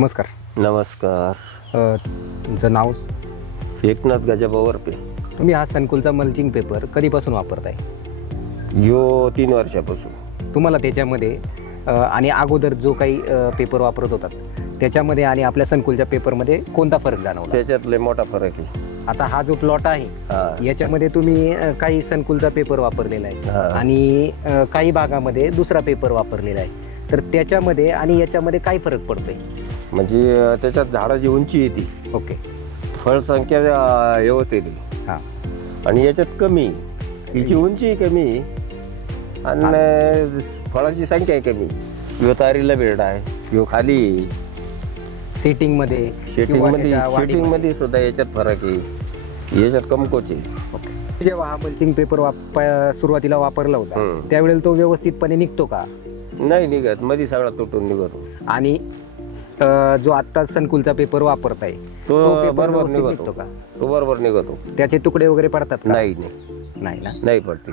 नमस्कार. नमस्कार. तुमचं नाव? एकनाथ गजाबा वरपे. तुम्ही हा सनकुलचा मल्चिंग पेपर कधीपासून वापरताय? यो 3 वर्षापासून. तुम्हाला त्याच्यामध्ये आणि अगोदर जो काही पेपर वापरत होतात त्याच्यामध्ये आणि आपल्या सनकुलच्या पेपरमध्ये कोणता फरक जाणवला? त्याच्यात लय मोठा फरक आहे. आता हा जो प्लॉट आहे हा. याच्यामध्ये तुम्ही काही सनकुलचा पेपर वापरलेला आहे हा. आणि काही भागामध्ये दुसरा पेपर वापरलेला आहे. तर त्याच्यामध्ये आणि याच्यामध्ये काय फरक पडतोय? म्हणजे त्याच्यात झाडाची उंची येते, ओके. फळसंख्या व्यवस्थित आहे. हां. आणि याच्यात कमी, हिची उंची कमी आणि फळाची संख्या कमी. यो तारीला बेड आहे, यो खाली. सेटिंगमध्ये शेटिंगमध्ये सुद्धा याच्यात फरक आहे, याच्यात कमकोच आहे. ओके. जेव्हा हा मल्चिंग पेपर सुरुवातीला वापरला होता त्यावेळेला तो व्यवस्थितपणे निघतो का? नाही निघत, मध्ये सगळा तुटून निघतो. आणि जो आत्ता सनकुलचा पेपर वापरताय तो पेपर बरोबर व्यवस्थित निघतो निघतो का? तो बरोबर निघतो. त्याचे तुकडे वगैरे पडतात का? नाही नाही ना. नाही पडते.